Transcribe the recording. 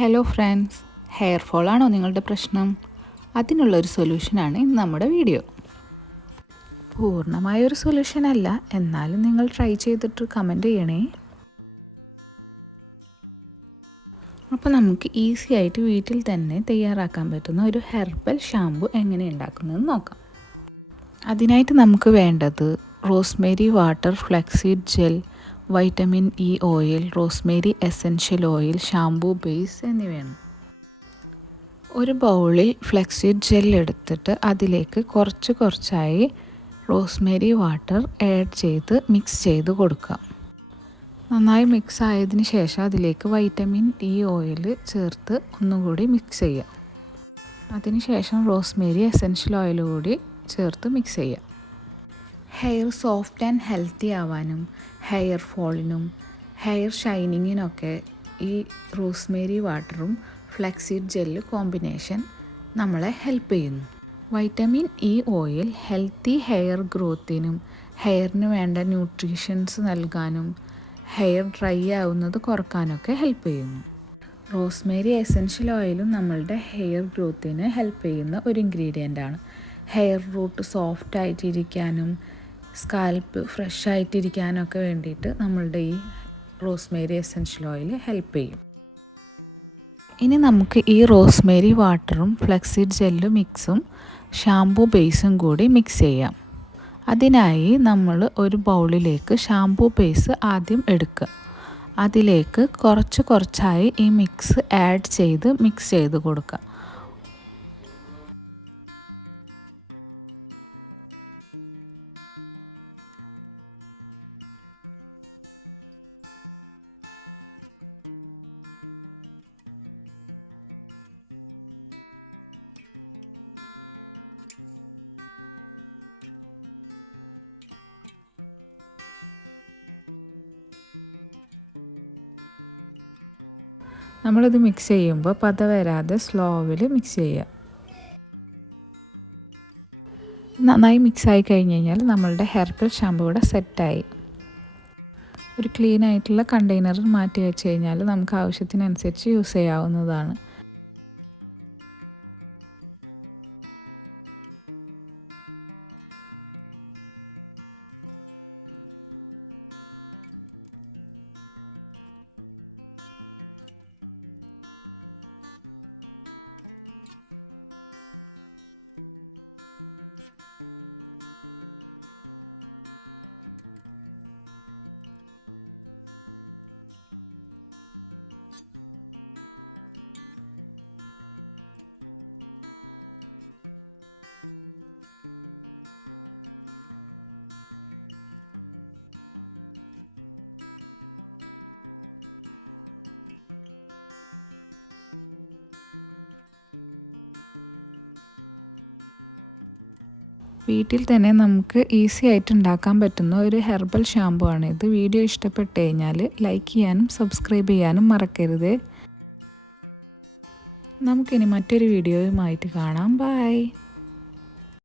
Hello friends, hair ഫോളാണോ നിങ്ങളുടെ പ്രശ്നം? അതിനുള്ളൊരു സൊല്യൂഷനാണ് ഇന്ന് നമ്മുടെ വീഡിയോ. പൂർണ്ണമായൊരു സൊല്യൂഷൻ അല്ല, എന്നാലും നിങ്ങൾ ട്രൈ ചെയ്തിട്ട് കമൻറ്റ് ചെയ്യണേ. അപ്പോൾ നമുക്ക് ഈസി ആയിട്ട് വീട്ടിൽ തന്നെ തയ്യാറാക്കാൻ പറ്റുന്ന ഒരു ഹെർബൽ ഷാമ്പു എങ്ങനെ ഉണ്ടാക്കുന്നതെന്ന് നോക്കാം. അതിനായിട്ട് നമുക്ക് വേണ്ടത് rosemary water, flaxseed gel, vitamin E oil, rosemary essential oil, shampoo base എന്നിവയാണ്. ഒരു ബൗളിൽ ഫ്ലെക്സീഡ് ജെൽ എടുത്തിട്ട് അതിലേക്ക് കുറച്ചായി റോസ്മേരി വാട്ടർ ആഡ് ചെയ്ത് മിക്സ് ചെയ്ത് കൊടുക്കുക. നന്നായി മിക്സ് ആയതിനു ശേഷം അതിലേക്ക് വൈറ്റമിൻ ഇ ഓയിൽ ചേർത്ത് ഒന്നുകൂടി മിക്സ് ചെയ്യുക. അതിനുശേഷം റോസ്മേരി എസൻഷ്യൽ ഓയിൽ കൂടി ചേർത്ത് മിക്സ് ചെയ്യുക. ഹെയർ സോഫ്റ്റ് ആൻഡ് ഹെൽത്തി ആവാനും ഹെയർ ഫോളിനും ഹെയർ ഷൈനിങ്ങിനൊക്കെ ഈ റോസ്മേരി വാട്ടറും ഫ്ലെക്സീഡ് ജെല്ല് കോമ്പിനേഷൻ നമ്മളെ ഹെൽപ്പ് ചെയ്യുന്നു. Vitamin E oil healthy hair ഗ്രോത്തിനും ഹെയറിന് വേണ്ട ന്യൂട്രീഷൻസ് നൽകാനും ഹെയർ ഡ്രൈ ആവുന്നത് കുറക്കാനൊക്കെ ഹെൽപ്പ് ചെയ്യുന്നു. റോസ്മേരി എസൻഷ്യൽ ഓയിലും നമ്മളുടെ ഹെയർ ഗ്രോത്തിന് ഹെൽപ്പ് ചെയ്യുന്ന ഒരു ഇൻഗ്രീഡിയൻ്റ് ആണ്. ഹെയർ റൂട്ട് സോഫ്റ്റ് ആയിട്ടിരിക്കാനും സ്കാൽപ്പ് ഫ്രഷ് ആയിട്ടിരിക്കാനൊക്കെ വേണ്ടിയിട്ട് നമ്മളുടെ ഈ റോസ്മേരി എസൻഷ്യൽ ഓയിൽ ഹെൽപ്പ് ചെയ്യും. ഇനി നമുക്ക് ഈ റോസ്മേരി വാട്ടറും ഫ്ലെക്സീഡ് ജെല്ല് മിക്സും ഷാംപൂ ബേസും കൂടി മിക്സ് ചെയ്യാം. അതിനായി നമ്മൾ ഒരു ബൗളിലേക്ക് ഷാംപൂ ബേസ് ആദ്യം എടുക്കുക. അതിലേക്ക് കുറച്ചായി ഈ മിക്സ് ആഡ് ചെയ്ത് മിക്സ് ചെയ്ത് കൊടുക്കുക. നമ്മളിത് മിക്സ് ചെയ്യുമ്പോൾ പത വരാതെ സ്ലോവിൽ മിക്സ് ചെയ്യുക. നന്നായി മിക്സായി കഴിഞ്ഞ് കഴിഞ്ഞാൽ നമ്മളുടെ ഹെർബൽ ഷാമ്പു ഇവിടെ സെറ്റായി. ഒരു ക്ലീൻ ആയിട്ടുള്ള കണ്ടെയ്നറിൽ മാറ്റി വെച്ച് കഴിഞ്ഞാൽ നമുക്ക് ആവശ്യത്തിനനുസരിച്ച് യൂസ് ചെയ്യാവുന്നതാണ്. വീട്ടിൽ തന്നെ നമുക്ക് ഈസി ആയിട്ട് ഉണ്ടാക്കാൻ പറ്റുന്ന ഒരു ഹെർബൽ ഷാമ്പു ആണ് ഇത്. വീഡിയോ ഇഷ്ടപ്പെട്ട് കഴിഞ്ഞാൽ ലൈക്ക് ചെയ്യാനും സബ്സ്ക്രൈബ് ചെയ്യാനും മറക്കരുത്. നമുക്കിനി മറ്റൊരു വീഡിയോയുമായിട്ട് കാണാം. ബൈ.